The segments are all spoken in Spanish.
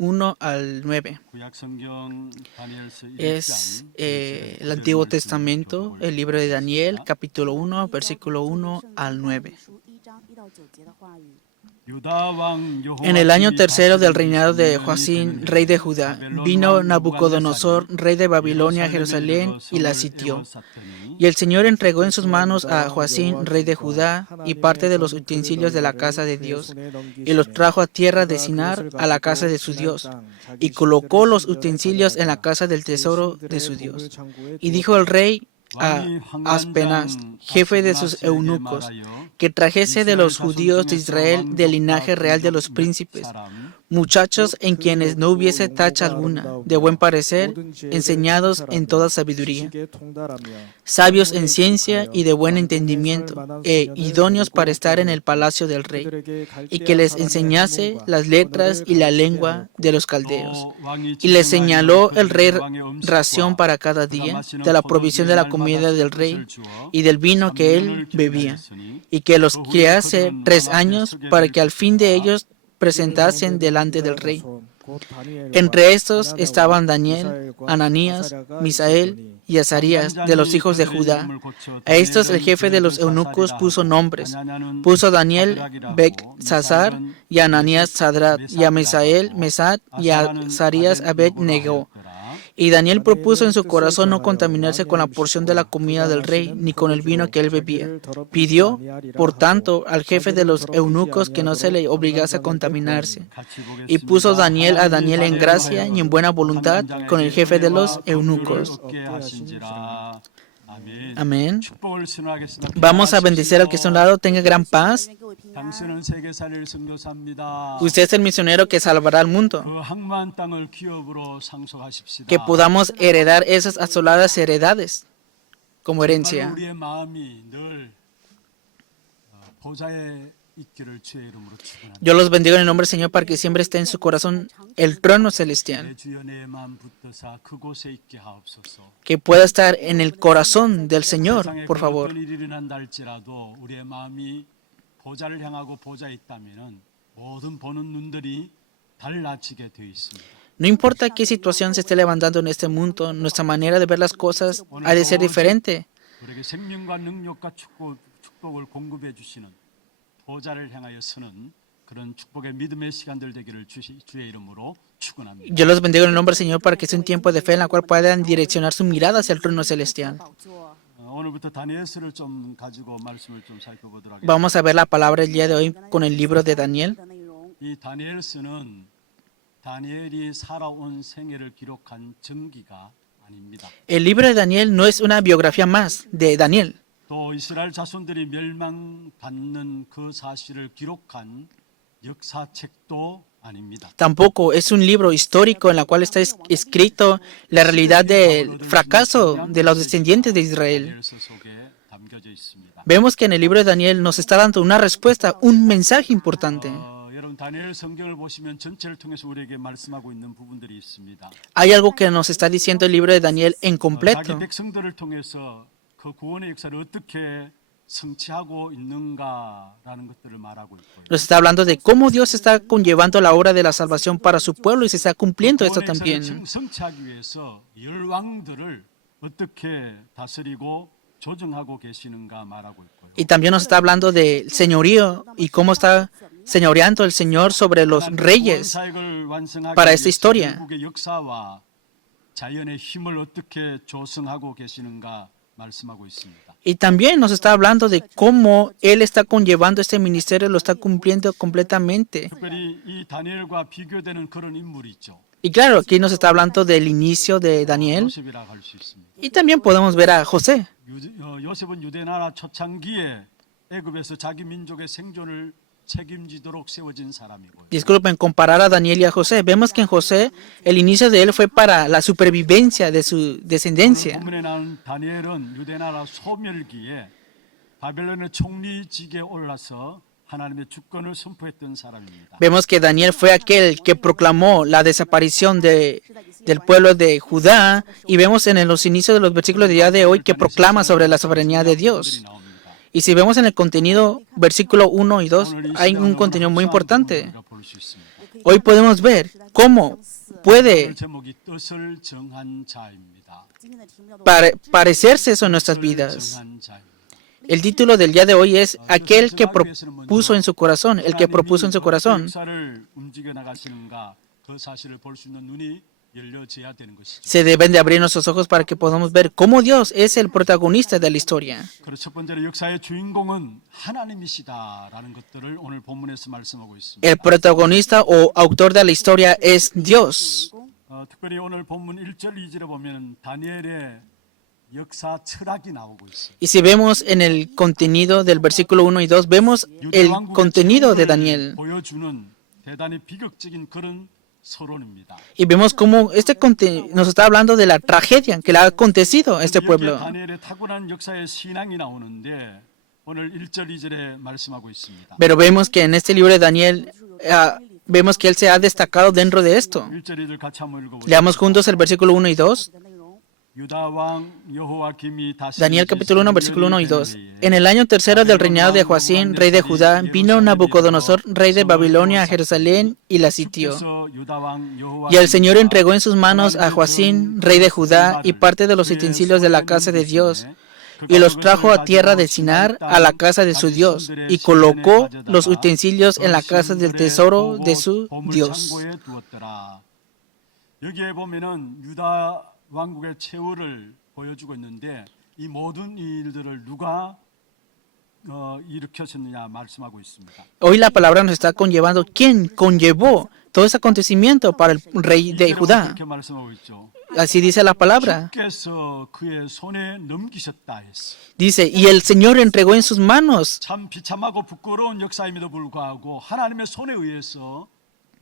1 al 9. Es el Antiguo Testamento, el libro de Daniel, capítulo 1, versículo 1 al 9. En el año tercero del reinado de Joacim, rey de Judá, vino Nabucodonosor, rey de Babilonia, a Jerusalén y la sitió. Y el Señor entregó en sus manos a Joacim, rey de Judá, y parte de los utensilios de la casa de Dios, y los trajo a tierra de Sinar, a la casa de su Dios, y colocó los utensilios en la casa del tesoro de su Dios. Y dijo el rey a Aspenaz, jefe de sus eunucos, que trajese de los judíos de Israel del linaje real de los príncipes, muchachos en quienes no hubiese tacha alguna, de buen parecer, enseñados en toda sabiduría, sabios en ciencia y de buen entendimiento, e idóneos para estar en el palacio del rey, y que les enseñase las letras y la lengua de los caldeos. Y les señaló el rey ración para cada día, de la provisión de la comida del rey y del vino que él bebía, y que los criase 3 años para que al fin de ellos presentasen delante del rey. Entre estos estaban Daniel, Ananías, Misael y Azarías, de los hijos de Judá. A estos el jefe de los eunucos puso nombres. Puso a Daniel Beltsasar, y a Ananías Sadrat, y a Misael Mesad, y a Azarías Abed-Nego. Y Daniel propuso en su corazón no contaminarse con la porción de la comida del rey, ni con el vino que él bebía. Pidió, por tanto, al jefe de los eunucos que no se le obligase a contaminarse. Y puso Daniel a Daniel en gracia y en buena voluntad con el jefe de los eunucos. Amén. Vamos a bendecir al que está a un lado. Tenga gran paz. Usted es el misionero que salvará al mundo. Que podamos heredar esas asoladas heredades como herencia. Yo los bendigo en el nombre del Señor para que siempre esté en su corazón el trono celestial. Que pueda estar en el corazón del Señor, por favor. No importa qué situación se esté levantando en este mundo, nuestra manera de ver las cosas ha de ser diferente. Yo los bendigo en el nombre del Señor para que sea un tiempo de fe en la cual puedan direccionar su mirada hacia el trono celestial. Vamos a ver la palabra el día de hoy con el libro de Daniel. El libro de Daniel no es una biografía más de Daniel. Tampoco es un libro histórico en el cual está escrito la realidad del fracaso de los descendientes de Israel. Vemos que en el libro de Daniel nos está dando una respuesta, un mensaje importante. Hay algo que nos está diciendo el libro de Daniel en completo. Nos está hablando de cómo Dios está conllevando la obra de la salvación para su pueblo y se está cumpliendo esto también. Y también nos está hablando del señorío y cómo está señoreando el Señor sobre los reyes para esta historia. Y también nos está hablando de cómo Él está conllevando este ministerio, lo está cumpliendo completamente. Y claro, aquí nos está hablando del inicio de Daniel. Y también podemos ver a José. Disculpen, comparar a Daniel y a José. Vemos que en José el inicio de él fue para la supervivencia de su descendencia. Vemos que Daniel fue aquel que proclamó la desaparición del pueblo de Judá y vemos en los inicios de los versículos del día de hoy que proclama sobre la soberanía de Dios. Y si vemos en el contenido, versículo 1 y 2, hay un contenido muy importante. Hoy podemos ver cómo puede 제목이 뜻을 정한 자입니다. parecerse eso en nuestras vidas. 정한 자입니다. El título del día de hoy es aquel que propuso en su corazón, el que propuso en su corazón. 역사를 움직여 나가시는가 그 사실을 볼 수 있는 눈이 열려져야 되는 것이죠. Se deben de abrir nuestros ojos para que podamos ver cómo Dios es el protagonista de la historia. 그래서 첫 번째로 역사의 주인공은 하나님이시다라는 것들을 오늘 본문에서 말씀하고 있습니다. El protagonista o autor de la historia es Dios. 특별히 오늘 본문 1절 2절에 보면 다니엘의 역사 철학이 나오고 있어요. Y si vemos en el contenido del versículo 1 y 2, vemos el contenido de Daniel. 보여주는 대단히 비극적인 그런 서론입니다. Y vemos cómo nos está hablando de la tragedia que le ha acontecido a este pueblo. 다니엘의 타고난 역사의 신앙이 나오는데 오늘 1절 2절에 말씀하고 있습니다. Pero vemos que en este libro de Daniel, vemos que él se ha destacado dentro de esto. 1절 2절 같이 한번 읽어보세요. Leamos juntos el versículo 1 y 2. 유다 왕 여호와김이 다시 Daniel capítulo 1, versículo 1 y 2. En el año tercero del reinado de Joacín, rey de Judá, vino Nabucodonosor, rey de Babilonia, a Jerusalén y la sitió. Y el Señor entregó en sus manos a Joacín, rey de Judá, y parte de los utensilios de la casa de Dios, y los trajo a tierra de Sinar, a la casa de su Dios, y colocó los utensilios en la casa del tesoro de su Dios. 여기에 보면은 유다 왕국의 최후를 보여주고 있는데 이 모든 일들을 누가 일으켰느냐 말씀하고 있습니다. Hoy la palabra nos está conllevando quién conllevó todo ese acontecimiento para el rey de Judá. 그렇게 말씀하고 있죠. Así dice la palabra. 주께서 그의 손에 넘기셨다 했어. Dice, y el Señor entregó en sus manos. 참 비참하고 부끄러운 역사임에도 불구하고 하나님의 손에 의해서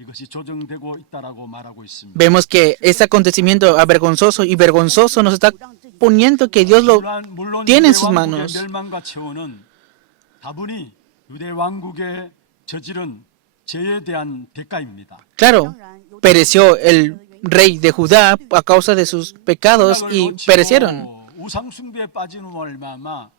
이것이 조정되고 있다라고 말하고 있습니다. Vemos que ese acontecimiento avergonzoso y vergonzoso nos está poniendo que Dios lo 물론 tiene en 유대 sus 왕국의 manos. 멸망과 최후는 다분히 유대 왕국의 저지른 죄에 대한 대가입니다. Claro, pereció el rey de Judá a causa de sus pecados y perecieron. 우상 숭배에 빠진 말미암아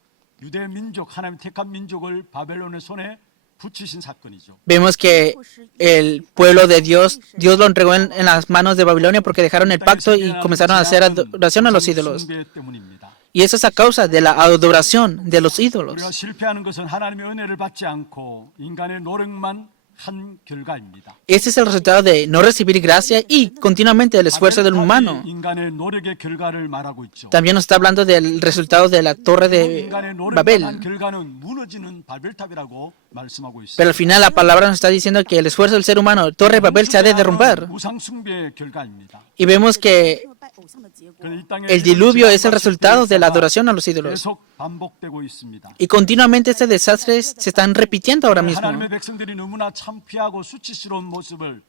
유대 민족 하나님 택한 민족을 바벨론의 손에 붙이신 사건이죠. Vemos que el pueblo de Dios lo entregó en las manos de Babilonia porque dejaron el pacto y comenzaron a hacer adoración a los ídolos. 숭배 때문입니다. Y eso es a causa de la adoración de los ídolos. 우리가 실패하는 것은 하나님의 은혜를 받지 않고 인간의 노력만 한 결과입니다. Ese es el resultado de no recibir gracia y continuamente el esfuerzo del humano. 인간의 노력의 결과를 말하고 있죠. También nos está hablando del resultado de la torre de 인간의 노력만 한 Babel. 결과는 무너지는 바벨탑이라고 말씀하고 있습니다. Pero al final la palabra nos está diciendo que el esfuerzo del ser humano, torre de Babel, se ha de derrumbar. 우상 숭배의 결과입니다. Y vemos que el diluvio es el resultado de la adoración a los ídolos. 계속 반복되고 있습니다. Y continuamente estos desastres se están repitiendo ahora mismo. 하나님의 백성들이 너무나 창피하고 수치스러운 모습을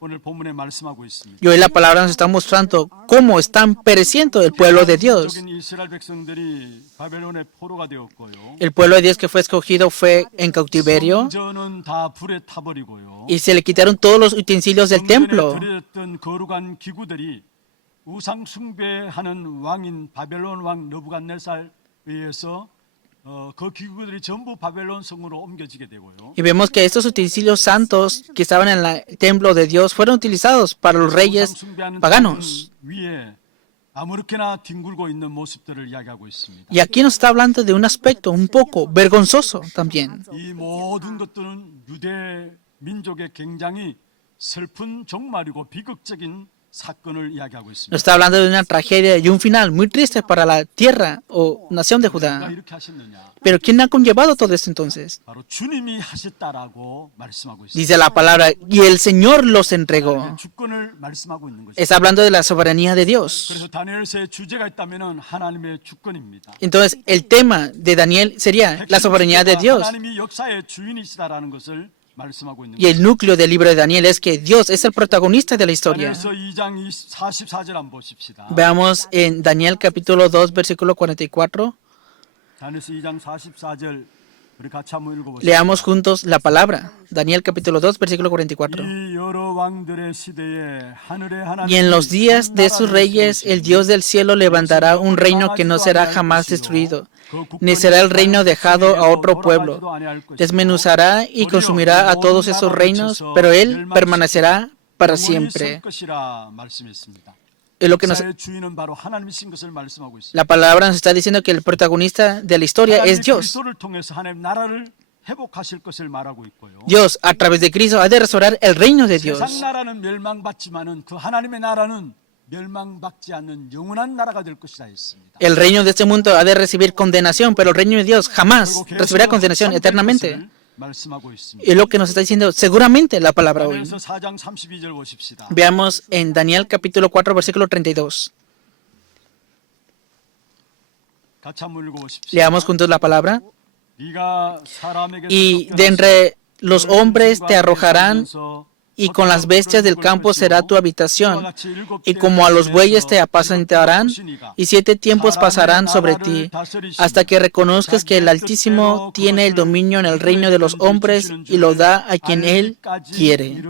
오늘 본문에 말씀하고 있습니다. Y hoy la palabra nos está mostrando cómo están pereciendo el pueblo de Dios. 적인 이스라엘 백성들이 바벨론의 포로가 되었고요. El pueblo de Dios que fue escogido fue en cautiverio 성전은 다 불에 타버리고요. y se le quitaron todos los utensilios del templo. 성전에 드렸던 거룩한 기구들이 우상 숭배하는 왕인 바벨론 왕 느부갓네살에 의해서 그 기구들이 전부 바벨론 성으로 옮겨지게 되고요. Y vemos que estos utensilios santos que estaban en el templo de Dios fueron utilizados para los reyes paganos. 위에 아무렇게나 뒹굴고 있는 모습들을 이야기하고 있습니다. Y aquí nos está hablando de un aspecto un poco vergonzoso también. 이 모든 것들은 유대 민족의 굉장히 슬픈 종말이고 비극적인 사건을 이야기하고 있습니다. Nos está hablando de una tragedia y un final muy triste para la tierra o nación de 누가 Judá. 이렇게 하셨느냐? Pero ¿quién ha conllevado todo esto entonces? 바로 주님이 하셨다라고 말씀하고 있습니다. Dice la palabra, y el Señor los entregó. 주권을 말씀하고 있는 것입니다. Está hablando de la soberanía de Dios. 그래서 다니엘서의 주제가 있다면은 하나님의 주권입니다. Entonces, el tema de Daniel sería la soberanía de Dios. 하나님이 역사의 주인이시다라는 것을 말씀하고 있는 Y el núcleo del libro de Daniel es que Dios es el protagonista de la historia. 다니엘서 2장 44절 한번 보십시다. Veamos en Daniel capítulo 2, versículo 44. 다니엘서 2장 44절 우리 같이 한번 읽어보시죠. Leamos juntos la palabra. Daniel capítulo 2, versículo 44. 이 여러 왕들의 시대에 하늘의 하나님이 Y en los días de sus reyes, el Dios del cielo levantará un reino que no será jamás destruido, ni será el reino dejado a otro pueblo. Desmenuzará y consumirá a todos esos reinos, pero él permanecerá para siempre. Es lo que la palabra nos está diciendo, que el protagonista de la historia es Dios. Dios, a través de Cristo, ha de restaurar el reino de Dios. El reino de este mundo ha de recibir condenación, pero el reino de Dios jamás recibirá condenación eternamente. Es lo que nos está diciendo seguramente la palabra hoy. Veamos en Daniel capítulo 4, versículo 32. Leamos juntos la palabra. Y de entre los hombres te arrojarán, y con las bestias del campo será tu habitación, y como a los bueyes te apacentarán, y 7 tiempos pasarán sobre ti, hasta que reconozcas que el Altísimo tiene el dominio en el reino de los hombres, y lo da a quien Él quiere.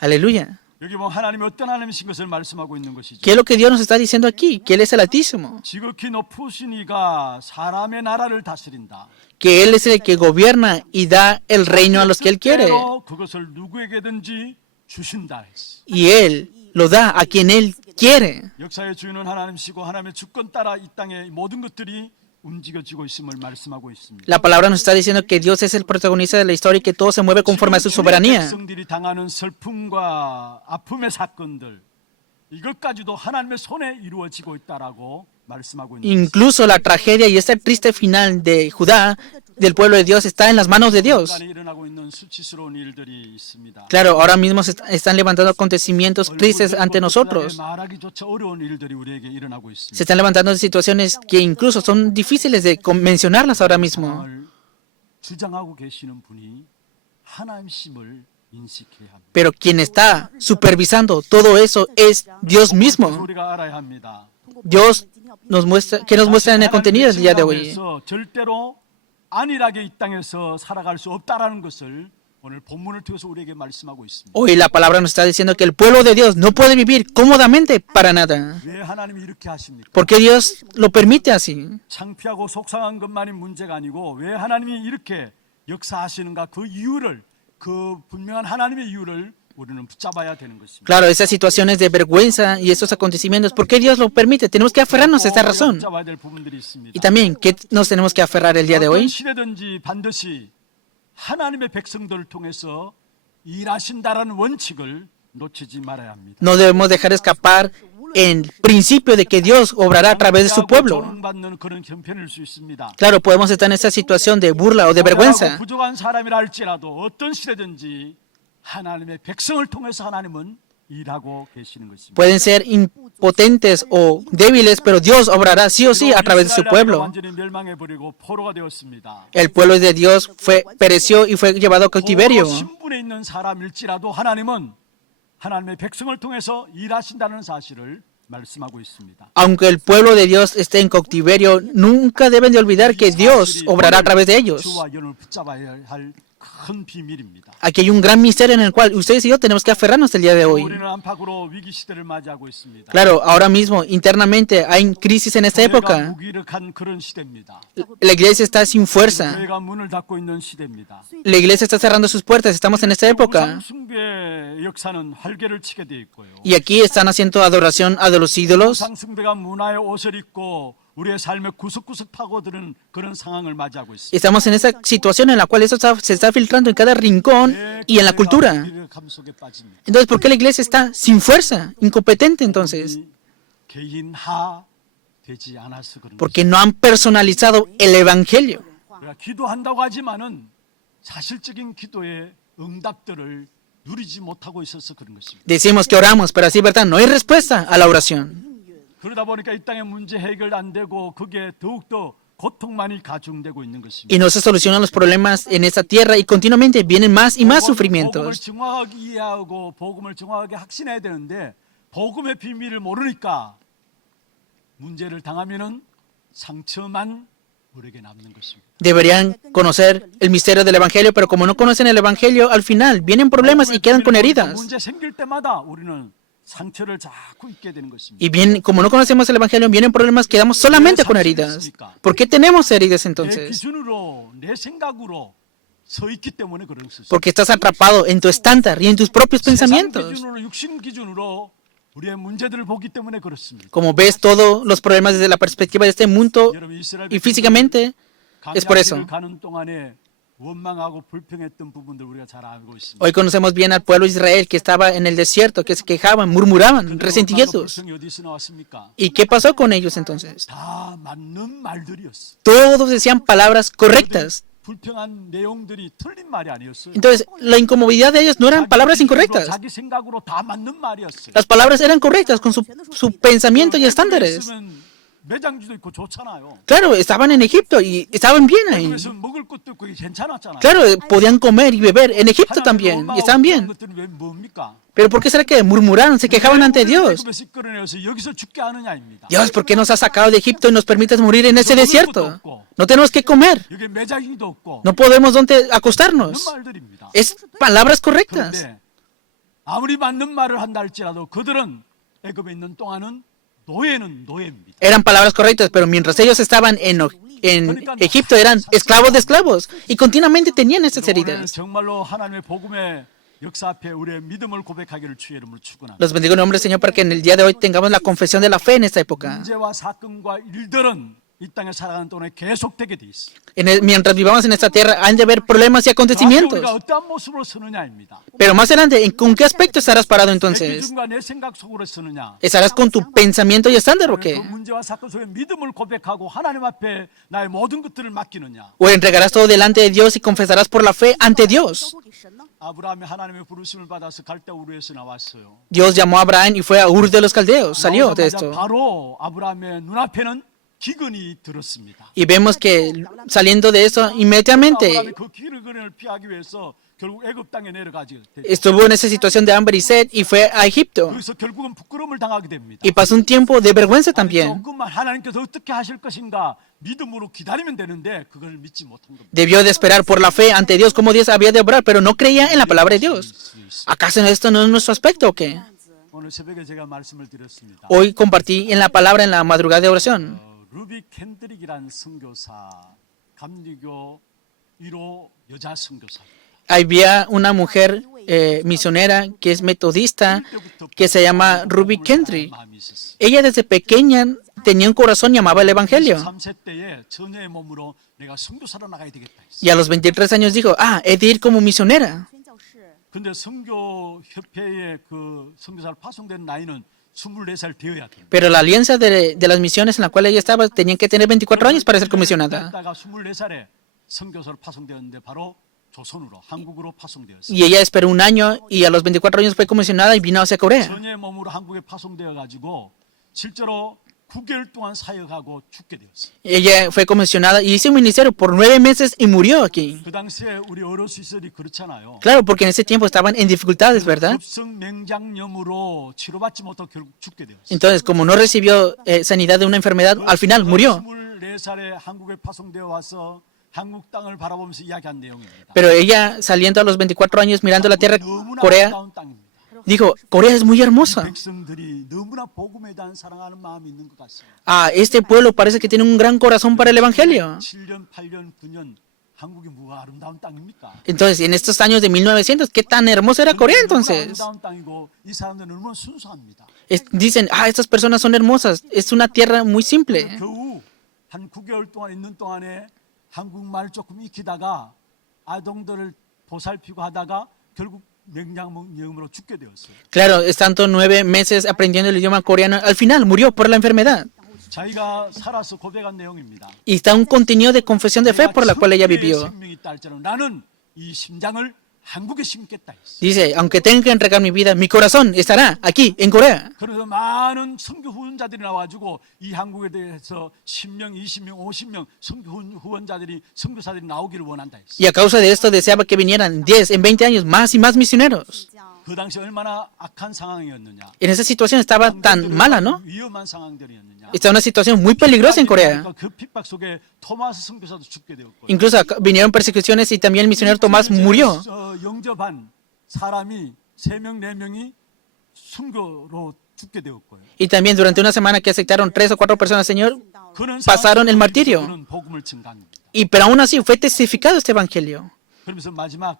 Aleluya. ¿Qué es lo que Dios nos está diciendo aquí? Que Él es el Altísimo, que Él es el que gobierna y da el reino a los que Él quiere, y Él lo da a quien Él quiere. La palabra nos está diciendo que Dios es el protagonista de la historia y que todo se mueve conforme a su soberanía. Incluso la tragedia y este triste final de Judá, del pueblo de Dios, está en las manos de Dios. Claro, ahora mismo se están levantando acontecimientos tristes ante nosotros. Se están levantando situaciones que incluso son difíciles de mencionarlas ahora mismo. Pero quien está supervisando todo eso es Dios mismo. Dios nos muestra, ¿qué nos muestra en el contenido del día de hoy? Hoy la palabra nos está diciendo que el pueblo de Dios no puede vivir cómodamente para nada. ¿Por qué Dios lo permite así? Claro, esas situaciones de vergüenza y estos acontecimientos, ¿por qué Dios lo permite? Tenemos que aferrarnos a esta razón. Y también, ¿qué nos tenemos que aferrar el día de hoy? No debemos dejar escapar el principio de que Dios obrará a través de su pueblo. Claro, podemos estar en esa situación de burla o de vergüenza. Pueden ser impotentes o débiles, pero Dios obrará sí o sí a través de su pueblo. El pueblo de Dios pereció y fue llevado a cautiverio. Aunque el pueblo de Dios esté en cautiverio, nunca deben de olvidar que Dios obrará a través de ellos. Aquí hay un gran misterio en el cual ustedes y yo tenemos que aferrarnos el día de hoy. Claro, ahora mismo internamente hay crisis en esta época. La iglesia está sin fuerza. La iglesia está cerrando sus puertas. Estamos en esta época. Y aquí están haciendo adoración a los ídolos. Estamos en esa situación en la cual eso se está filtrando en cada rincón y en la cultura. Entonces, ¿por qué la iglesia está sin fuerza, incompetente entonces? Porque no han personalizado el evangelio. Decimos que oramos, pero así, ¿verdad? No hay respuesta a la oración. Y no se solucionan los problemas en esta tierra y continuamente vienen más y más sufrimientos. 오래게 남는 것입니다. Deberían conocer el misterio del Evangelio, pero como no conocen el Evangelio, al final vienen problemas y quedan con heridas. 문제 생길 때마다 우리는 상처를 자꾸 입게 되는 것입니다. Y bien, como no conocemos el Evangelio, vienen problemas, quedamos solamente con heridas. ¿Por qué tenemos heridas 내 entonces? 기준으로 내 생각으로 서 있기 때문에 그런 것입니다. Porque estás atrapado en tu estándar y en tus propios 세상 pensamientos. 기준으로 육신 기준으로 우리의 문제들을 보기 때문에 그렇습니다. Como ves todos los problemas desde la perspectiva de este mundo 여러분 이스라엘 y físicamente, es por eso. 광야길을 가는 동안에 원망하고 불평했던 부분들 우리가 잘 알고 있습니다. Hoy conocemos bien al pueblo de Israel que estaba en el desierto, que se quejaban, murmuraban, resentidos. 불평이 어디서 나왔습니까? ¿Y qué pasó con ellos entonces? 다 맞는 말들이었어. Todos decían palabras correctas. 불평한 내용들이 틀린 말이 아니었어요. Entonces, la incomodidad de ellos no eran palabras 기준으로, incorrectas. 자기 생각으로 다 맞는 말이었어요. Las palabras eran correctas con su pensamiento y estándares. 있으면 매장지도 있고 좋잖아요. Claro, estaban en Egipto y estaban bien ahí. 그래서 먹을 것도 있고 괜찮았잖아요. Claro, podían comer y beber en Egipto también y estaban bien. 것들은 왜 뭡니까? Pero ¿por qué será que murmuraron, se quejaban ante Dios? 애굽에서 끌어내서 여기서 죽게 하느냐입니다. Dios, ¿por qué nos has sacado de Egipto y nos permites morir en ese desierto? No tenemos que comer, 여기 매장지도 없고 no podemos donde 그런 acostarnos. 말들입니다. Es palabras correctas. 그런데 아무리 맞는 말을 한다 할지라도 그들은 애굽에 있는 동안은 노예는 노예입니다. Eran palabras correctas, pero mientras ellos estaban en Egipto eran esclavos de esclavos y continuamente tenían esas 오늘 heridas. 정말로 하나님의 복음의 역사 앞에 우리의 믿음을 고백하기를 주의 이름으로 축원합니다. Los bendigo en nombre del Señor para que en el día de hoy tengamos la confesión de la fe en esta época. 문제와 사건과 일들은 이 땅에 살아가는 동안에 계속되게 돼 있어. Mientras vivamos en esta tierra, han de haber problemas y 우리가 acontecimientos. 어떠한 모습으로 서느냐입니다. Pero más adelante, ¿con qué aspecto estarás parado 내 entonces? 기준과 내 생각 속으로 서느냐. ¿Estarás con tu pensamiento y estándar o 그 qué? 문제와 사건 속에 믿음을 고백하고 하나님 앞에 나의 모든 것들을 맡기느냐. ¿O entregarás todo delante de Dios y confesarás por la fe ante Dios? 아브라함이 하나님의 부르심을 받아서 갈대우르에서 나왔어요. Dios llamó a Abraham y fue a Ur de los Caldeos, salió de 나오자마자 esto. 바로 아브라함의 눈앞에는 기근이 들었습니다. Y vemos que saliendo de eso, inmediatamente 아브라함이 그 기근을 피하기 위해서 결국 애굽 땅에 내려가지. estuvo en esa situación de hambre y sed y fue a Egipto. 그래서 결국은 부끄러움을 당하게 됩니다. Y pasó un tiempo de vergüenza también. 조금만 하나님께서 어떻게 하실 것인가 믿음으로 기다리면 되는데 그걸 믿지 못한 겁니다. Debió de esperar por la fe ante Dios como Dios había de obrar, pero no creía en la palabra de Dios. ¿Acaso esto no es nuestro aspecto o qué? 오늘 새벽에 제가 말씀을 드렸습니다. Hoy compartí en la palabra en la madrugada de oración. 루비 켄드릭이란 선교사, 감리교 1호 여자 선교사. Había una mujer misionera que es metodista que se llama Ruby Kendrick. 마음이 있었어요. Ella desde pequeña tenía un corazón y amaba el Evangelio. 3세 때에 처녀의 몸으로 내가 선교사로 나가야 되겠다 했어요. Y a los 23 años dijo, he de ir como misionera. 근데 선교 협회의 그 선교사를 파송된 나이는 24살 되어야 돼요. Pero la alianza de las misiones en la cual ella estaba tenían que tener 24 años para ser comisionada. 다가 24살에 선교사로 파송되었는데 바로 조선으로 한국으로 파송되었어요. Y ella esperó un año y a los 24 años fue comisionada y vino hacia Corea. 처녀의 몸으로 한국에 파송되어 가지고 실제로 9개월 동안 사역하고 죽게 되었어요. Ella fue comisionada y hizo un ministerio por 9 meses y murió aquí. 그 당시에 우리 어로 시설이 그렇잖아요. Claro, porque en ese tiempo estaban en dificultades, ¿verdad? 급성 맹장염으로 치료받지 못하고 결국 죽게 되었어요. Entonces, como no recibió sanidad de una enfermedad, al final murió. 24살에 한국에 파송되어 와서 한국 땅을 바라보면서 이야기한 내용입니다. Pero ella, saliendo a los 24 años, mirando la tierra 너무나 Corea, 아름다운 땅입니다. dijo, Corea es muy hermosa. 백성들이 너무나 복음에 대한 사랑하는 마음이 있는 것 같습니다. Este pueblo parece que tiene un gran corazón para el Evangelio. 7년, 8년, 9년 한국이 뭐가 아름다운 땅입니까? Entonces, en estos años de 1900, ¿qué tan hermoso era Corea entonces? 아름다운 땅이고 이 사람들은 얼마나 순수합니다. Dicen, estas personas son hermosas. Es una tierra muy simple. 겨우 한 9개월 동안 있는 동안에 한국말 조금 익히다가 아동들을 보살피고 하다가 결국 맹장염으로 죽게 되었어요. Claro, estando 9 meses aprendiendo el idioma coreano, al final murió por la enfermedad. 자기가 살아서 고백한 내용입니다. Y está un contenido de confesión de fe por la cual ella vivió. 생명이 있다 할지라도 나는 이 심장을 한국에 심겠다 했어요. Dice, aunque tenga que entregar mi vida, mi corazón estará aquí, en Corea. 그래서 많은 선교 후원자들이 나와가지고 이 한국에 대해서 10명, 20명, 50명 선교 후원자들이 선교사들이 나오기를 원한다 했어요. Y a causa de esto deseaba que vinieran 10, en 20 años, más y más misioneros. 그 당시 얼마나 악한 상황이었느냐. En esa situación estaba tan mala, ¿no? 위험한 상황들이었느냐. Está una situación muy peligrosa en Corea. 그 핍박 속에 토마스 선교사도 죽게 되었고. Incluso vinieron persecuciones y también el misionero Tomás murió. 영접한 사람이 3명, 4명이 순교로 죽게 되었고요. Y también durante una semana que aceptaron 3 o 4 personas al Señor, 그런 pasaron el martirio. 그는 복음을 증가합니다. Pero aún así fue testificado este evangelio. 그러면서 마지막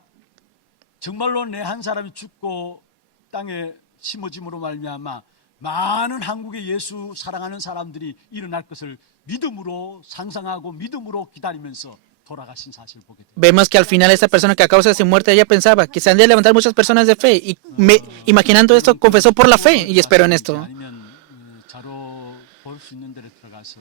정말로 내 한 사람이 죽고 땅에 심어짐으로 말미암아 많은 한국의 예수 사랑하는 사람들이 일어날 것을 믿음으로 상상하고 믿음으로 기다리면서 돌아가신 사실을 보게 됩니다. Vemos que al final esa persona que a causa de su muerte ella pensaba que se han de levantar muchas personas de fe y imaginando esto confesó por la fe y esperó en esto. 아니면 자로 볼 수 있는 데를 들어가서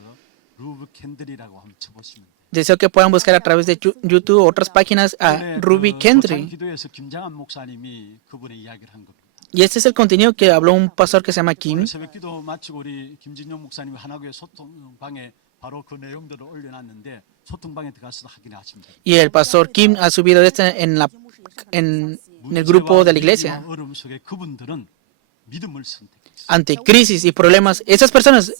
루브 캔들이라고 한번 쳐보시면 돼요. Deseo que puedan buscar a través de YouTube o otras páginas a Ruby Kendry. 기도에서 김장한 목사님이 그분의 이야기를 한 겁니다. Y este es el contenido que habló un pastor que se llama Kim. 새벽기도 마치고 우리 김진용 목사님이 하나교회 소통방에 바로 그 내용들을 올려놨는데 소통방에 들어가서 확인하시면 돼요. Y el pastor Kim ha subido esto en el grupo de la iglesia. 어려움 속에 그분들은 믿음을 선택했어요. Ante crisis y problemas, esas personas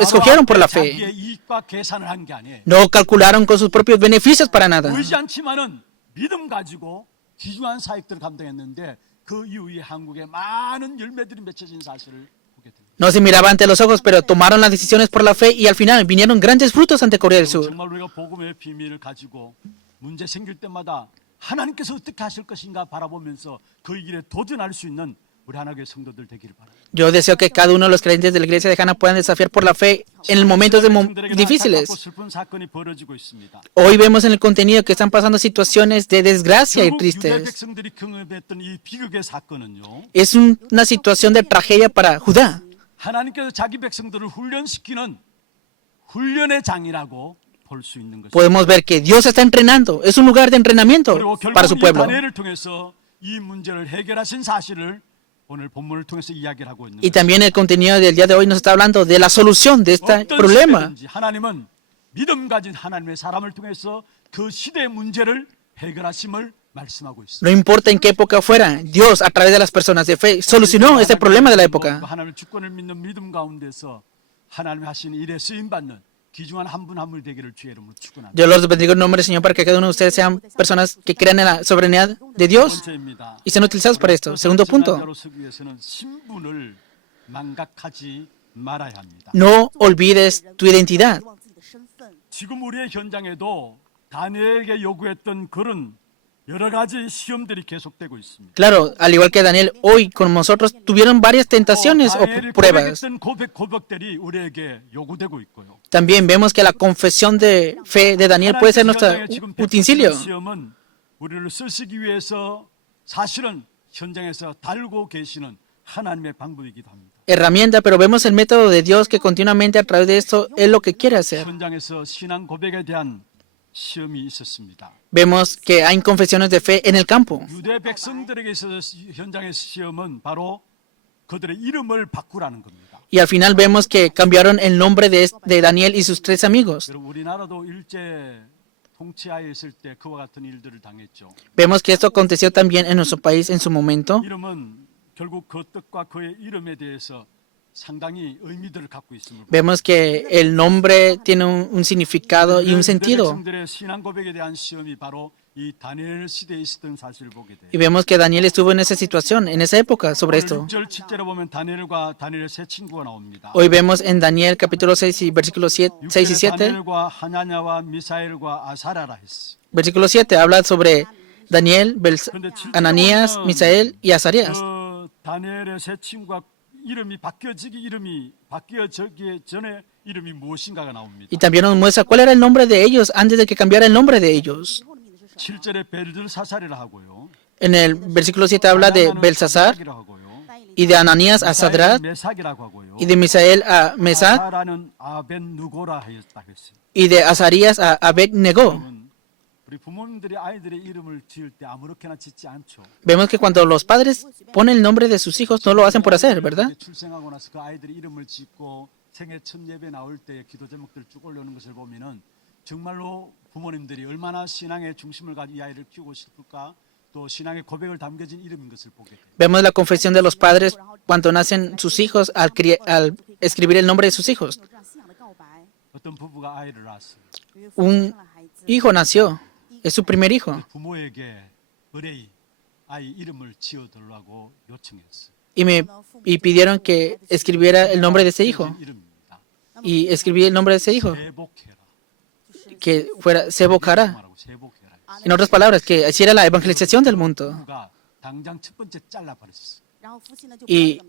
escogieron por la fe. 자기의 이익과 계산을 한 게 아니에요. No calcularon con sus propios beneficios para nada. 보이지 않지만은 믿음 가지고 귀중한 사역들을 감당했는데 그 이후에 한국에 많은 열매들이 맺혀진 사실을 보게 됩니다. No se miraba ante los ojos, pero tomaron las decisiones por la fe y al final vinieron grandes frutos ante Corea del Sur. 정말 우리가 복음의 비밀을 가지고 문제 생길 때마다 하나님께서 어떻게 하실 것인가 바라보면서 그 길에 도전할 수 있는 우리 하나교회 성도들 되기를 바랍니다. Yo deseo que cada uno de los creyentes de la iglesia de Hana puedan desafiar por la fe en momentos difíciles. 슬픈 사건이 벌어지고 있습니다. Hoy vemos en el contenido que están pasando situaciones de desgracia y 유대 tristes. 백성들이 경험했던 이 비극의 사건은요. Es una situación de tragedia para Judá. 하나님께서 자기 백성들을 훈련시키는 훈련의 장이라고 볼 수 있는 것입니다. Podemos ver que Dios está entrenando. Es un lugar de entrenamiento 그리고 para su 결국 이 pueblo. 다니엘을 통해서 이 문제를 해결하신 사실을 오늘 본문을 통해서 이야기를 하고 있는 Y también el contenido del día de hoy nos está hablando de la solución de este problema. 시대든지 하나님은 믿음 가진 하나님의 사람을 통해서 그 시대의 문제를 해결하심을 말씀하고 있습니다. No importa en qué época fuera, Dios a través de las personas de fe solucionó este problema de la época. 하나님의 주권을 믿는 믿음 가운데서 하나님이 하신 일에 쓰임 받는 귀중한 한 분 한 분 되기를 주의 이름으로 축원합니다. Yo los bendigo en nombre del Señor para que cada uno de ustedes sean personas que crean en la soberanía de Dios 번째입니다. y sean utilizados para esto. Segundo punto, 신앙자로 서기 위해서는 신분을 망각하지 말아야 합니다. no olvides tu identidad. 지금 우리의 현장에도 다니엘에게 요구했던 그런 여러 가지 시험들이 계속되고 있습니다. Claro, al igual que Daniel, hoy con nosotros tuvieron varias tentaciones o 다니엘이 pruebas. 고백했던 고백들이 우리에게 요구되고 있고요. También vemos que la confesión de fe de Daniel puede ser nuestro utensilio. 시험은 우리를 쓰시기 위해서 사실은 현장에서 달고 계시는 하나님의 방법이기도 합니다. Herramienta, pero vemos el método de Dios que continuamente a través de esto es lo que quiere hacer. 현장에서 신앙 고백에 대한 시험이 있었습니다. Vemos que hay confesiones de fe en el campo. 유대 백성들에게 있어서 현장의 시험은 바로 그들의 이름을 바꾸라는 겁니다. Y al final vemos que cambiaron el nombre de Daniel y sus 3 amigos. 여러분 우리나라도 일제 통치하에 있을 때 그와 같은 일들을 당했죠. Vemos que esto aconteció también en nuestro país en su momento. 이름은 결국 그 뜻과 그의 이름에 대해서 상당히 의미들을 갖고 있습니다. Vemos que el nombre tiene un significado y un sentido. 백성들의 신앙 고백에 대한 시험이 바로 이 다니엘 시대에 있었던 사실을 보게 돼요. Y vemos que Daniel estuvo en esa situación, en esa época, sobre esto. 6절 7절에 보면 다니엘과 다니엘의 세 친구가 나옵니다. Hoy vemos en Daniel capítulo 6 y versículos 6 y 7. 다니엘과 하나냐와 미사엘과 아사라라 했어. Versículo 7 habla sobre Daniel, Ananías, Misael y Azarías. 그 다니엘의 세 친구가 이름이 바뀌어지기 전에 이름이 무엇인가가 나옵니다. Y también nos muestra cuál era el nombre de ellos antes de que cambiara el nombre de ellos. 7절에 벨들사살이라 하고요. En el versículo 7 habla de Belsasar y de Ananías a Sadrat 메삭이라고 하고요. y de Misael a Mesad 아사라는 아벤누고라 하였다 했어요. y de Azarías a Abed-Nego. 우리 부모님들이 아이들의 이름을 지을 때 아무렇게나 짓지 않죠. Vemos que cuando los padres ponen el nombre de sus hijos no lo hacen por hacer, ¿verdad? 출생하고 나서 그 아이들의 이름을 짓고 생애 첫 예배 나올 때 기도 제목들 쭉 올려오는 것을 보면은 정말로 부모님들이 얼마나 신앙의 중심을 가지고 이 아이를 키우고 싶을까 또 신앙의 고백을 담겨진 이름인 것을 보게 돼요. Vemos la confesión de los padres cuando nacen sus hijos al escribir el nombre de sus hijos. 어떤 부부가 아이를 낳았어요. Un hijo nació, es su primer hijo, 부모에게 의뢰이 아이 이름을 지어달라고 요청했어요. y pidieron que escribiera el nombre de ese hijo. 이름입니다. Y escribí el nombre de ese hijo, 세복해라. que fuera Sebokara. 말하고 세복해라. En otras palabras, que hiciera la evangelización del mundo. 부부가 당장 첫 번째 잘라버렸어요. Y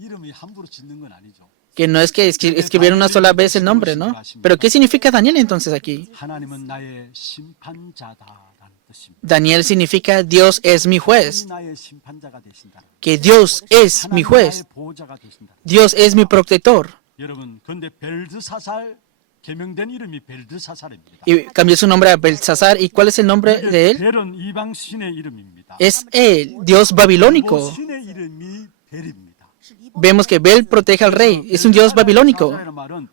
이름이 함부로 짓는 건 아니죠. que no es que escribieron una sola vez el nombre, ¿no? Pero ¿qué significa Daniel entonces aquí? 하나님은 나의 심판자다라는 뜻입니다. Daniel significa Dios es mi juez, 나의 심판자가 되신다. que Dios es mi juez, 나의 보호자가 되신다. Dios es mi protector. 여러분, 그런데 벨드사살 개명된 이름이 벨드사살입니다. Y cambió su nombre a Belsasar. ¿Y cuál es el nombre de él? 벨은 이방 신의 이름입니다. Es él, Dios babilónico. 신의 이름이 벨입니다. Vemos que Bel protege al rey, es un Dios babilónico. 벨사살이라는 말은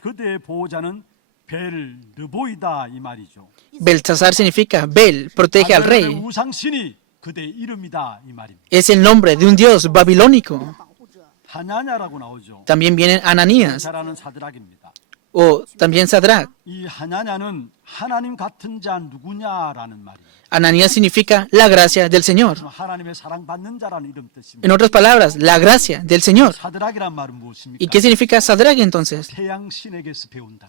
그대의 보호자는 벨 르보이다 이 말이죠. Belsasar significa Bel protege al 바벨론의 rey. 우상신이 그대의 이름이다 이 말입니다. Es el nombre de un Dios babilónico. 하나냐라고 나오죠. También vienen Ananías 잘하는 사드락입니다. o también Sadrach. 이 하나냐는 하나님 같은 자 누구냐라는 말이에요. Ananías significa la gracia del Señor. 하나님의 사랑받는 자라는 이름 뜻입니다. En otras palabras, la gracia del Señor. 사드락이란 말은 무엇입니까? ¿Y qué significa Sadrach entonces? 태양 신에게서 배운다.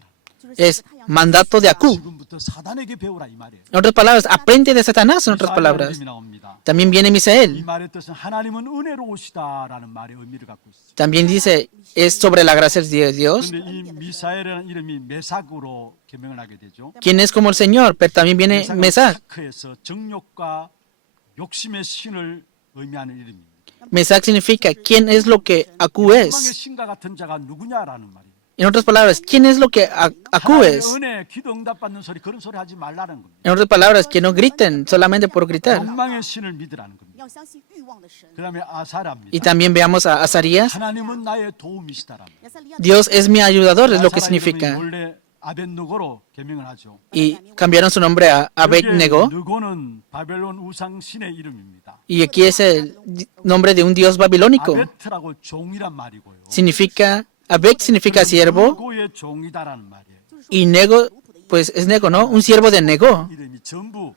Es mandato de Acú. 지금부터 사단에게 배우라 이 말이에요. En otras palabras, aprende de Satanás, en otras palabras. 이름이 나옵니다. También viene 이 Misael. 말의 뜻은 하나님은 은혜로우시다라는 말의 의미를 갖고 있습니다. También dice, es sobre la gracia de Dios. 그런데 이 미사엘이라는 이름이 메삭으로 개명을 하게 되죠. Quien es como el Señor, pero también viene Mesac. 사크에서 정욕과 욕심의 신을 의미하는 이름입니다. Mesac significa quién es lo que Acú 욕망의 es. 신과 같은 자가 누구냐라는 말이에요. En otras palabras, ¿quién es lo que Acú 하나님의 es? 은혜, 기도 응답받는 소리 그런 소리 하지 말라는 겁니다. En otras palabras, que no griten solamente por gritar. 욕망의 신을 믿으라는 겁니다. 그다음에 아사라입니다. Y también veamos a Azarías. 하나님은 나의 도움이시다랍니다. Dios es mi ayudador, es lo que 아사라 이름이 significa. 원래 아벤누고로 개명을 하죠. Y cambiaron su nombre a Abednego. 느고는 바벨론 우상 신의 이름입니다. Y aquí es el nombre de un dios babilónico. 아베트라고 종이란 말이고요. Significa, Abed significa siervo. 느고의 종이다라는 말이에요. Y Nego, pues es Nego, ¿no? Un siervo de Nego. 이름이 전부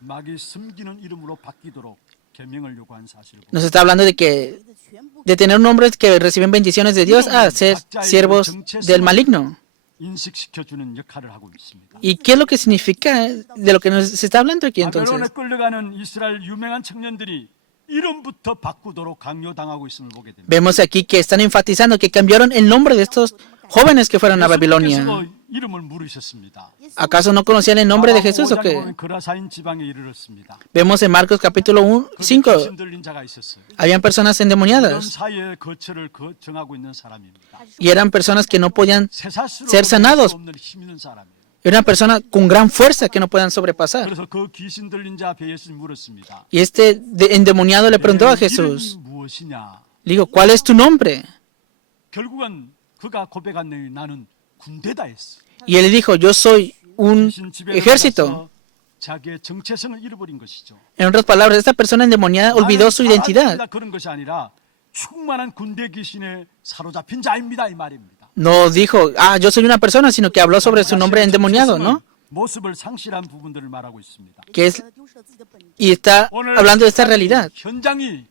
마귀 숨기는 이름으로 바뀌도록 개명을 요구한 사실을 봅니다. Nos está hablando de tener nombres que reciben bendiciones de Dios a ser siervos del maligno. 인식시켜주는 역할을 하고 있습니다. ¿Y qué es lo que significa de lo que nos está hablando aquí 바벨론에 entonces? 끌려가는 이스라엘 유명한 청년들이 이름부터 바꾸도록 강요당하고 있음을 보게 됩니다. Vemos aquí que están enfatizando que cambiaron el nombre de estos jóvenes que fueron a Babilonia. 예수님께서 이름을 물으셨습니다. ¿Acaso no conocían el nombre de Jesús o qué? 그라사인 지방에 이르렀습니다. Vemos en Marcos capítulo 5, 귀신 들린 자가 있었어요. habían personas 그런 endemoniadas 사이에 거처를 정하고 있는 사람입니다. y eran personas que no podían 세사스로 ser sanados. 없는 힘 있는 사람이에요. Era una persona con gran fuerza que no puedan sobrepasar. 그래서 그 귀신 들린 자 앞에 예수님 물었습니다. Y este endemoniado le preguntó a 내 Jesús, 이름이 무엇이냐? le dijo, ¿cuál es tu nombre? 결국은 그가 고백한 내용이 나는 군대다 했어. Y él le dijo, yo soy un 귀신 집에 ejército. 들어가서 자기의 정체성을 잃어버린 것이죠. En otras palabras, esta persona endemoniada olvidó su identidad. 나는 그런 것이 아니라 충만한 군대 귀신에 사로잡힌 자입니다 이 말입니다. No dijo, yo soy una persona, sino que habló sobre su nombre endemoniado, ¿no? 모습을 상실한 부분들을 말하고 있습니다. Que es, y está hablando de esta realidad. 현장이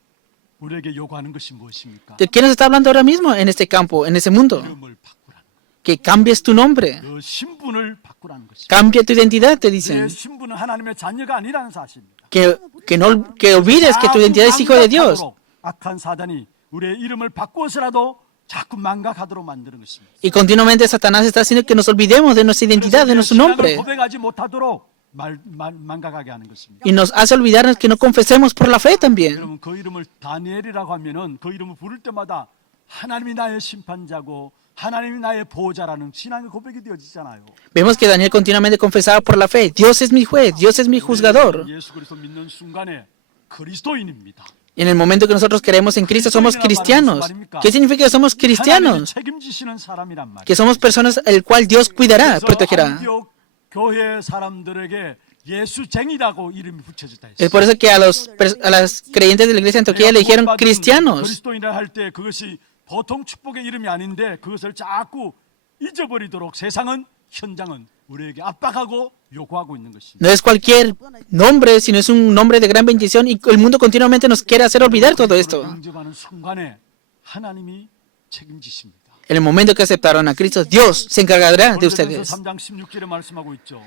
우리에게 요구하는 것이 무엇입니까? ¿De qué nos está hablando ahora mismo en este campo, en ese mundo? 이름을 바꾸라는 것. Que cambies tu nombre. 너 신분을 바꾸라는 것입니다. Cambia tu identidad, te 내 dicen. 신분은 하나님의 자녀가 아니라는 사실입니다. Que olvides que tu identidad es hijo de Dios. 악한 사단이 우리의 이름을 바꾸어서라도 자꾸 망각하도록 만드는 것입니다. Y continuamente Satanás está haciendo que nos olvidemos de nuestra identidad, de nuestro nombre. 고백하지 못하도록 망각하게 하는 것입니다. Y nos hace olvidarnos que no confesemos por la fe también. 여러분 그 이름을 다니엘이라고 하면은 그 이름을 부를 때마다 하나님이 나의 심판자고 하나님이 나의 보호자라는 신앙의 고백이 되어지잖아요. Vemos que Daniel continuamente confesaba por la fe, Dios es mi juez, Dios es mi juzgador. 예수 그리스도 믿는 순간에 그리스도인입니다. Y en el momento que nosotros creemos en Cristo somos cristianos. ¿Qué significa que somos 하나님이 cristianos? 책임지시는 사람이란 말이에요. Que somos personas el cual Dios cuidará, 그래서 protegerá. 안디옥 교회 사람들에게 예수쟁이라고 이름이 붙여졌다 Es 했어요. por eso que a las creyentes de la iglesia de Antioquía le dijeron cristianos. 그리스도인이라 할 때 그것이 보통 축복의 이름이 아닌데 그것을 자꾸 잊어버리도록 세상은 현장은 우리에게 압박하고 요구하고 있는 것입니다. No es cualquier nombre, sino es un nombre de gran bendición y el mundo continuamente nos quiere hacer olvidar todo esto. 영접하는 순간에 하나님이 책임지십니다. En el momento que aceptaron a Cristo, Dios se encargará de ustedes. 3장 16절에 말씀하고 있죠.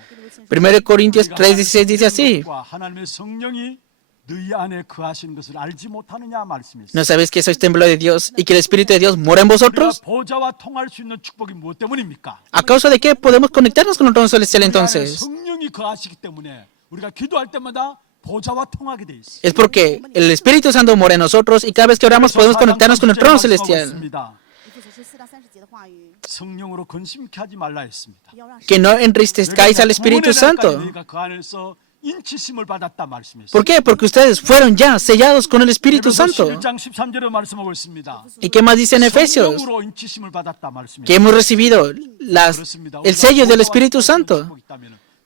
1 Corintios 3:16 dice así: 하나님의 성령이 너희 안에 거하시는 것을 알지 못하느냐 말씀했어요. ¿No sabéis que sois templo de Dios y que el Espíritu de Dios mora en vosotros? 보좌와 통할 수 있는 축복이 무엇 때문입니까? ¿A causa de qué podemos conectarnos con el trono celestial entonces? 성령이 거하시기 때문에 우리가 기도할 때마다 보좌와 통하게 돼 있어요. Es porque el Espíritu Santo mora en nosotros y cada vez que oramos podemos conectarnos con el trono celestial. 성령으로 근심케 하지 말라 했습니다. Que no entristezcáis al Espíritu Santo. 그 안에서 인치심을 받았다 말씀했어요. ¿Por qué? Porque ustedes fueron ya sellados con el Espíritu Santo. 11장 13절에 말씀하고 있습니다. ¿Y qué más dice en Efesios? 성령으로 인치심을 받았다 말씀했어요. Que hemos recibido el sello del Espíritu Santo.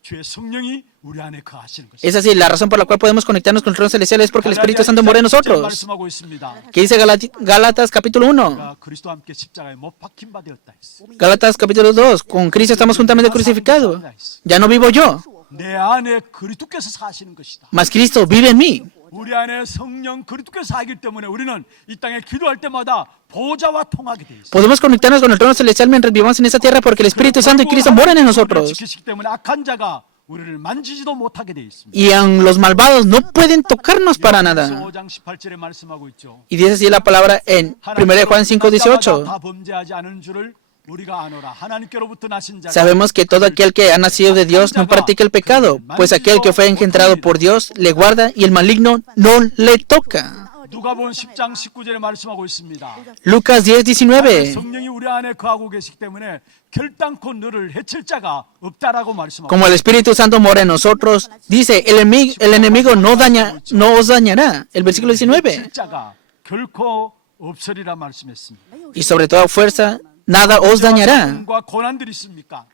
주의 성령이 우리 안에 거하시는 것입니다. Es así, la razón por la cual podemos conectarnos con el trono celestial es porque el Espíritu Santo mora en nosotros. 말씀하고 있습니다. ¿Qué dice Gálatas capítulo 1? 그리스도와 함께 십자가에 못 박힌 바 되었다 했어요. Gálatas capítulo 2. Con Cristo estamos juntamente crucificados. Ya no vivo yo, 내 안에 그리스도께서 사시는 것이다. mas Cristo vive en mí. 우리 안에 성령 그리스도께서 살기 때문에 우리는 이 땅에 기도할 때마다 보좌와 통하게 돼 있어요. Podemos conectarnos con el trono celestial mientras vivamos en esta tierra porque el Espíritu Santo y Cristo moran en nosotros. 지키시기 때문에 악한 자가 우리를 만지지도 못하게 돼 있습니다. Y los malvados no pueden tocarnos para nada. 5장 18절에 말씀하고 있죠. Y dice así la palabra en 1 Juan 5:18. 다 범죄하지 않은 줄을 우리가 아노라. 하나님께로부터 나신 자. Sabemos que todo aquel que ha nacido de Dios no practica el pecado, pues aquel que fue engendrado por Dios le guarda y el maligno no le toca. 누가복음 10장 19절에 말씀하고 있습니다. Lucas 10:19. 성령이 우리 안에 거하고 계시기 때문에 결단코 너를 해칠 자가 없다라고 말씀하고. Como el Espíritu Santo mora en nosotros, dice, el enemigo no os dañará. El versículo 19. 해칠 자가 결코 없으리라 말씀했습니다. Y sobre toda fuerza, nada os dañará. 고난과 고난들이 있습니까?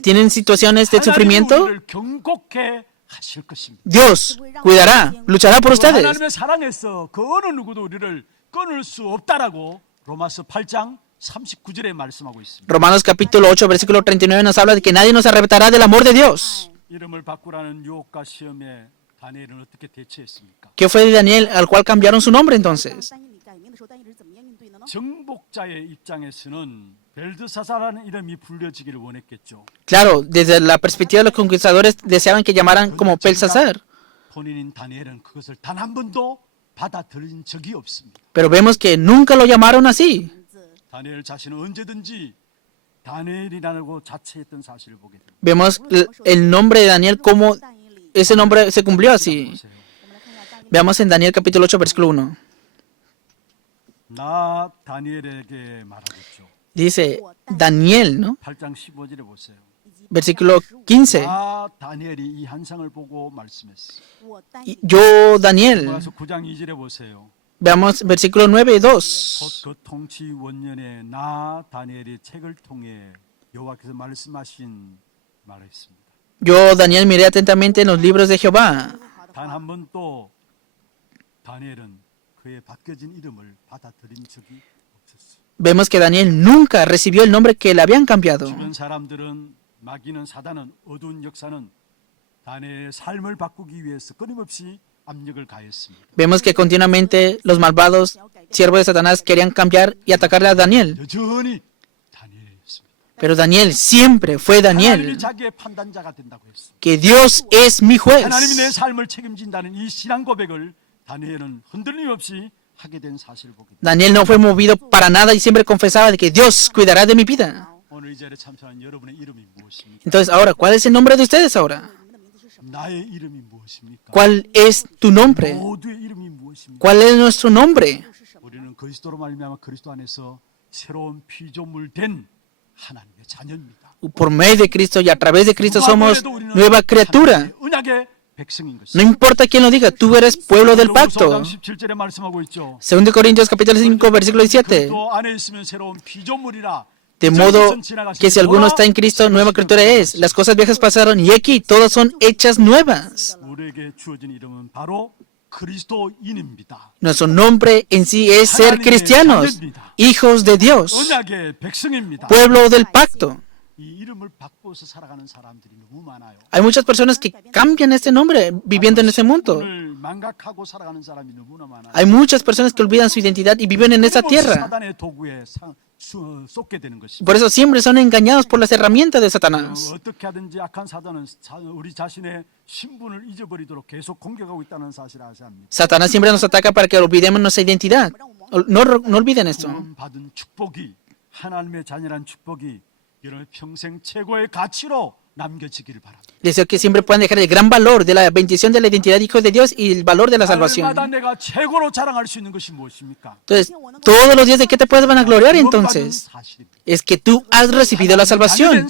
¿Tienen situaciones de sufrimiento? 하나님은 우리를 경고케 하실 것입니다. Dios cuidará, luchará por ustedes. 하나님의 사랑에서 그 어느 누구도 우리를 끊을 수 없다라고 로마서 8장 39절에 말씀하고 있습니다. Romanos capítulo 8, versículo 39 nos habla de que nadie nos arrebatará del amor de Dios. 이름을 바꾸라는 유혹과 시험에 다니엘은 어떻게 대처했습니까? ¿Qué fue de Daniel al cual cambiaron su nombre entonces? 정복자의 입장에서는 벨드사사라는 이름이 불려지기를 원했겠죠. Claro, desde la perspectiva de los conquistadores deseaban que llamaran como Belsasar. 본인인 다니엘은 그것을 단 한 번도 받아들인 적이 없습니다. Pero vemos que nunca lo llamaron así. 다니엘 자신은 언제든지 다니엘이라고 자처했던 사실을 보게 됩니다. Vemos el nombre de Daniel como ese nombre se cumplió así. Veamos en Daniel capítulo 8, versículo 1. 나 다니엘에게 말하겠죠. Dice Daniel, ¿no? 8장 15절에 보세요. Versículo 15. 나 다니엘이 이 한상을 보고 말씀했어. Yo, Daniel. 그래서 9장 2절에 보세요. Veamos versículo 9 y 2. 곧 그 통치 원년에 나 다니엘이 책을 통해 여호와께서 말씀하신 말을 했습니다. Yo, Daniel, miré atentamente en los libros de Jehová. 단 한 번도 다니엘은 그의 바뀌어진 이름을 받아들인 적이 없었어요. Vemos que Daniel nunca recibió el nombre que le habían cambiado. 주변 사람들은 마귀는 사단은 어두운 역사는 다니엘의 삶을 바꾸기 위해서 끊임없이 압력을 가했습니다. Vemos que continuamente los malvados siervos de Satanás querían cambiar y atacarle a Daniel. 여전히 다니엘이었습니다. Pero Daniel siempre fue 하나님이 Daniel. 자기의 판단자가 된다고 했습니다. Que Dios es mi juez. 하나님이 내 삶을 책임진다는 이 신앙 고백을 다니엘은 흔들림 없이 하게 된 사실을 보게 됩니다. Daniel no fue movido para nada y siempre confesaba de que Dios cuidará de mi vida. 오늘 이 자리에 참석한 여러분의 이름이 무엇입니까? Entonces ahora, ¿cuál es el nombre de ustedes ahora? 나의 이름이 무엇입니까? ¿Cuál es tu nombre? 모두의 이름이 무엇입니까? ¿Cuál es nuestro nombre? 우리는 그리스도로 말미암아 그리스도 안에서 새로운 피조물 된 하나님의 자녀입니다. Por medio de Cristo y a través de Cristo somos nueva criatura. 언약의 백성인 No 것입니다. importa quién lo diga, tú eres pueblo del pacto. 17절에 말씀하고 있죠. 2 Corintios capítulo 5 versículo 17. 그리스도 안에 있으면 새로운 피조물이라 De modo que si alguno está en Cristo, nueva criatura es. Las cosas viejas pasaron y aquí todas son hechas nuevas. 우리에게 주어진 이름은 바로 그리스도인입니다. Nuestro nombre en sí es ser cristianos, hijos de Dios, 언약의 백성입니다. pueblo del pacto. 이 이름을 바꿔서 살아가는 사람들이 너무 많아요. Hay muchas personas que cambian este nombre viviendo en este mundo. 오늘 망각하고 살아가는 사람이 너무나 많아요. Hay muchas personas que olvidan su identidad y viven en esta tierra. 사단의 도구에 쏟게 되는 것입니다. Por eso siempre son engañados por las herramientas de Satanás. 어떻게 하든지 악한 사단은 우리 자신의 신분을 잊어버리도록 계속 공격하고 있다는 사실을 아셔야 합니다. Satanás siempre nos ataca para que olvidemos nuestra identidad. No olviden esto. 받은 축복이 하나님의 자녀란 축복이 여러분 평생 최고의 가치로 남겨지기를 바랍니다. Deseo que siempre puedan dejar el gran valor de la bendición de la identidad de hijos de Dios y el valor de la salvación. 날마다 내가 최고로 자랑할 수 있는 것이 무엇입니까? Entonces, todos los días de qué te puedes vanagloriar entonces, es que tú has recibido la salvación,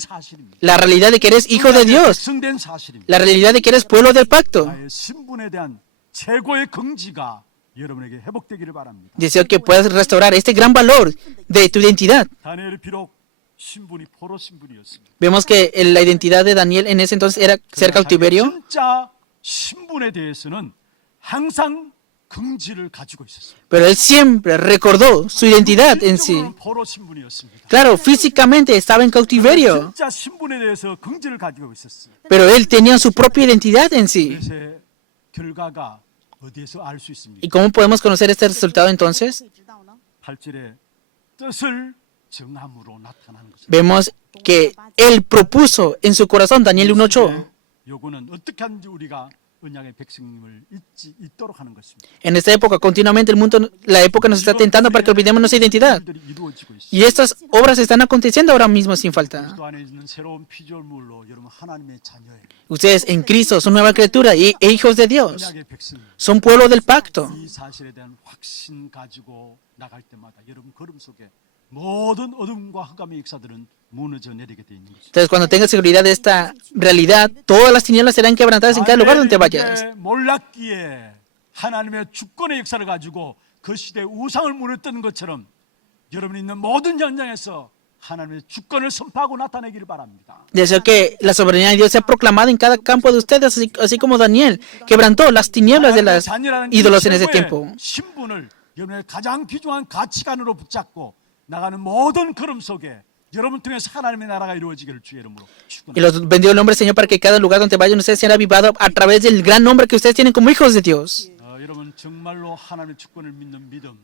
la realidad de que eres hijo de Dios, 백성된 사실입니다. la realidad de que eres pueblo del pacto. 나의 신분에 대한 최고의 긍지가 여러분에게 회복되기를 바랍니다. Deseo que puedas restaurar este gran valor de tu identidad. 다니엘이 비록 신분이 포로 신분이었습니다. Vemos que la identidad de Daniel en ese entonces era ser cautiverio, 진짜 신분에 대해서는 항상 긍지를 가지고 있었어요. pero él siempre recordó su identidad en sí. 실질적으로는 포로 신분이었습니다. Claro, físicamente estaba en cautiverio, 진짜 신분에 대해서 긍지를 가지고 있었어요. pero él tenía su propia identidad en sí. 그것의 결과가 어디에서 알 수 있습니까? ¿Y cómo podemos conocer este resultado entonces? 8절에 뜻을 정함으로 나타나는 것입니다. Vemos que él propuso en su corazón, Daniel 1:8. 요구는 어떻게 하는지 우리가 언약의 백성님을 잊도록 하는 것입니다. En esta época, continuamente el mundo, la época nos está tentando para que olvidemos nuestra identidad. 일들이 이루어지고 있습니다. Y estas obras están aconteciendo ahora mismo sin falta. 그리스도 안에 있는 새로운 피조물로 여러분 하나님의 자녀예요. Ustedes en Cristo son nueva criatura e hijos de Dios. 언약의 백성. Son pueblo del pacto. 이 사실에 대한 확신 가지고 나갈 때마다 여러분 걸음 속에 모든 어둠과 흑암의 역사들은 무너져 내리게 돼 있는 것입니다. Entonces, cuando tengas seguridad de esta realidad, todas las tinieblas serán quebrantadas en cada lugar donde vayas. 몰랐기에 하나님의 주권의 역사를 가지고 그 시대의 우상을 무너뜨는 것처럼 여러분이 있는 모든 현장에서 하나님의 주권을 선포하고 나타내기를 바랍니다. Deseo que la soberanía de Dios sea proclamada en cada campo de ustedes, así como Daniel quebrantó las tinieblas de los ídolos en ese tiempo. 신분을 여러분의 가장 귀중한 가치관으로 붙잡고 나가는 모든 걸음 속에 여러분 통해서 하나님의 나라가 이루어지기를 주의 이름으로 축원합니다. Y los bendigo el nombre del Señor para que cada lugar donde vayan ustedes sean avivados a través del gran nombre que ustedes tienen como hijos de Dios. 여러분 정말로 하나님의 주권을 믿는 믿음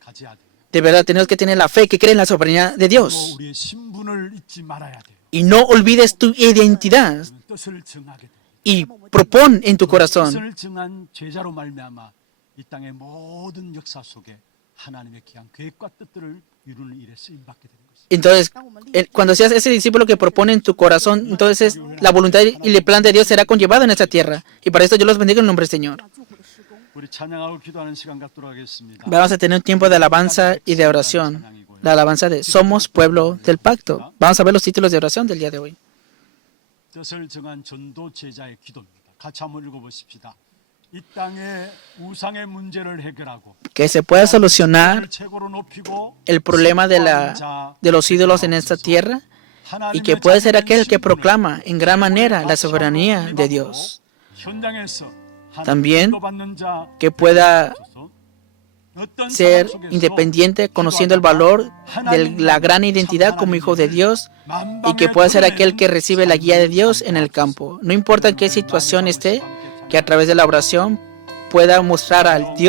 가져야 돼요. De verdad, tenemos que tener la fe que cree en la soberanía de Dios. 우리의 신분을 잊지 말아야 돼요. Y no olvides tu identidad 뜻을 정하게 돼요. y propon en tu corazón. 뜻을 정한 제자로 말미암아 이 땅의 모든 역사 속에 하나님의 귀한 계획과 뜻들을 이루는 일에 쓰임 받게 되는 것입니다. Entonces, cuando seas ese discípulo que propone en tu corazón, entonces la voluntad y el plan de Dios será conllevado en esta tierra. Y para esto yo los bendigo en el nombre del Señor. 우리 찬양하고 기도하는 시간 갖도록 하겠습니다. Vamos a tener un tiempo de alabanza y de oración. La alabanza de Somos pueblo del pacto. Vamos a ver los títulos de oración del día de hoy. 뜻을 정한 전도 제자의 기도입니다. 같이 한번 읽어보십시다. 이 땅의 우상의 문제를 해결하고 Que se pueda solucionar 최고로 높이고 el problema de los ídolos en esta tierra y que pueda ser aquel que proclama en gran manera la soberanía de Dios. 현장에서 También 받는 자 que pueda 어떤 ser 상황 속에서 independiente, conociendo el valor de la gran identidad como hijo de Dios y que pueda ser aquel que recibe la guía de Dios en el campo. No importa en qué situación esté, que a través de la oración pueda mostrar al Dios